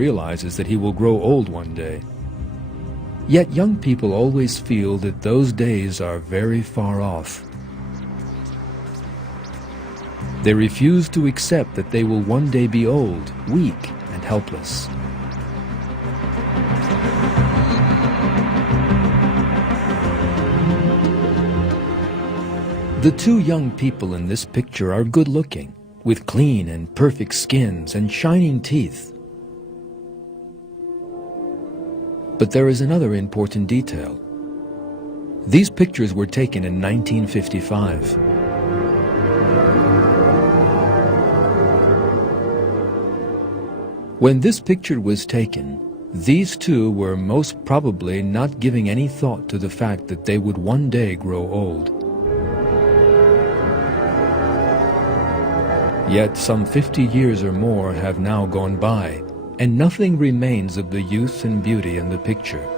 realizes that he will grow old one day. Yet young people always feel that those days are very far off. They refuse to accept that they will one day be old, weak, and helpless. The two young people in this picture are good-looking, with clean and perfect skins and shining teeth. But there is another important detail. These pictures were taken in 1955. When this picture was taken, these two were most probably not giving any thought to the fact that they would one day grow old. Yet some 50 years or more have now gone by, and nothing remains of the youth and beauty in the picture.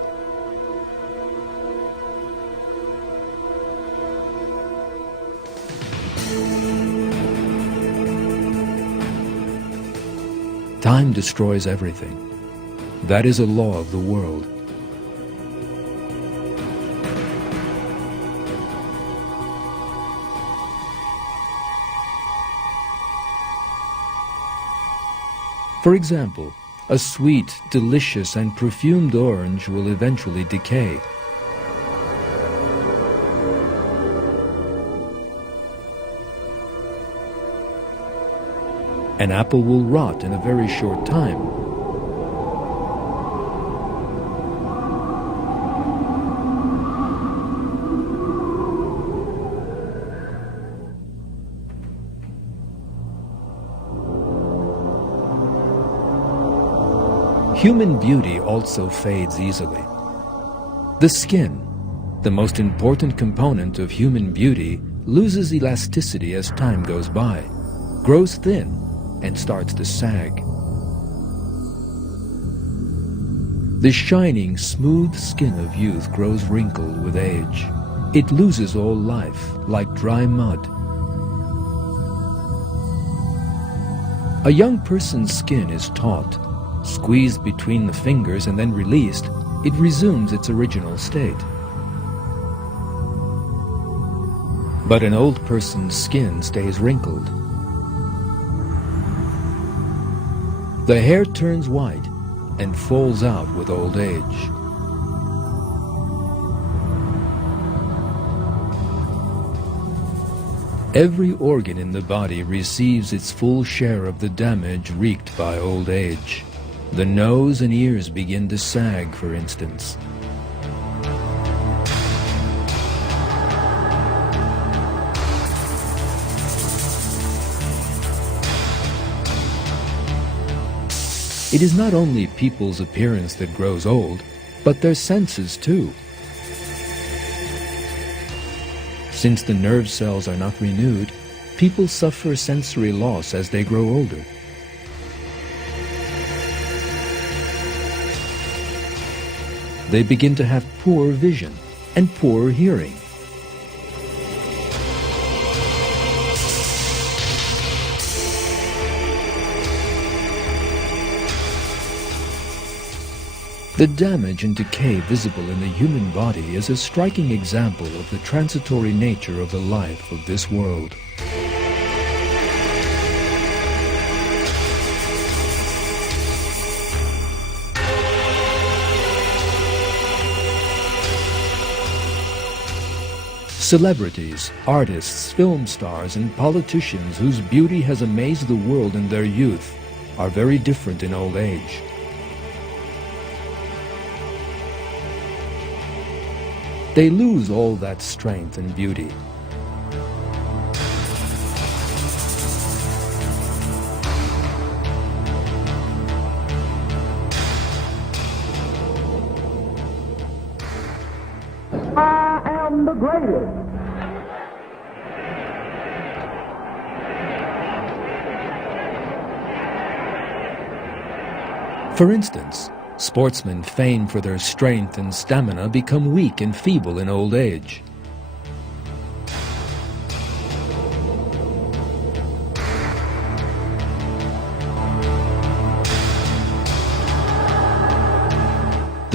Time destroys everything. That is a law of the world. For example, a sweet, delicious, and perfumed orange will eventually decay. An apple will rot in a very short time. Human beauty also fades easily. The skin, the most important component of human beauty, loses elasticity as time goes by, grows thin, and starts to sag. The shining, smooth skin of youth grows wrinkled with age. It loses all life, like dry mud. A young person's skin is taut. Squeezed between the fingers and then released, it resumes its original state. But an old person's skin stays wrinkled. The hair turns white and falls out with old age. Every organ in the body receives its full share of the damage wreaked by old age. The nose and ears begin to sag, for instance. It is not only people's appearance that grows old, but their senses too. Since the nerve cells are not renewed, people suffer sensory loss as they grow older. They begin to have poor vision and poor hearing. The damage and decay visible in the human body is a striking example of the transitory nature of the life of this world. Celebrities, artists, film stars, and politicians whose beauty has amazed the world in their youth are very different in old age. They lose all that strength and beauty. I am the greatest. For instance, sportsmen famed for their strength and stamina become weak and feeble in old age.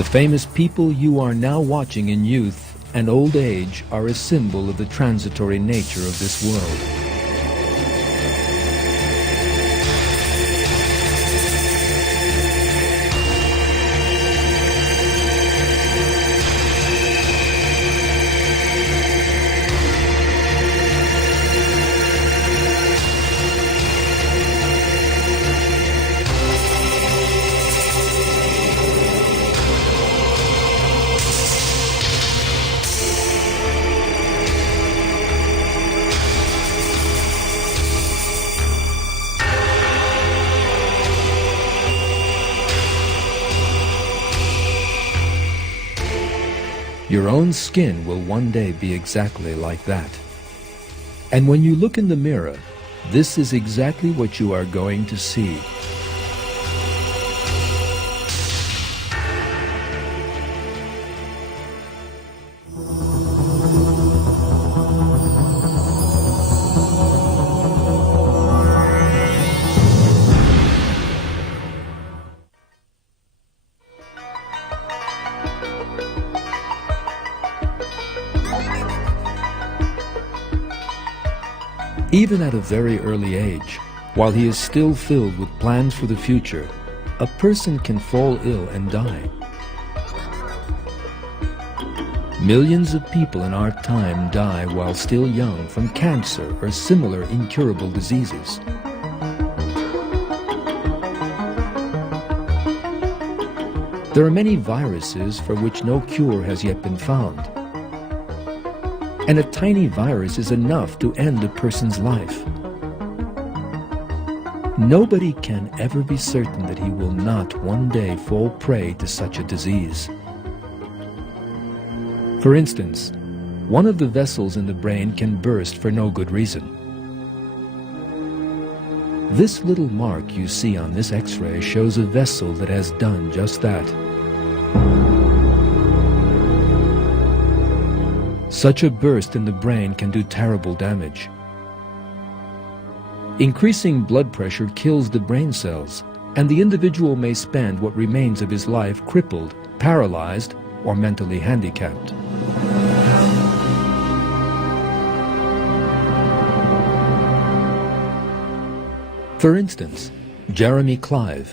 The famous people you are now watching in youth and old age are a symbol of the transitory nature of this world. Your own skin will one day be exactly like that. And when you look in the mirror, this is exactly what you are going to see. Even at a very early age, while he is still filled with plans for the future, a person can fall ill and die. Millions of people in our time die while still young from cancer or similar incurable diseases. There are many viruses for which no cure has yet been found. And a tiny virus is enough to end a person's life. Nobody can ever be certain that he will not one day fall prey to such a disease. For instance, one of the vessels in the brain can burst for no good reason. This little mark you see on this X-ray shows a vessel that has done just that. Such a burst in the brain can do terrible damage. Increasing blood pressure kills the brain cells, and the individual may spend what remains of his life crippled, paralyzed, or mentally handicapped. For instance, Jeremy Clive,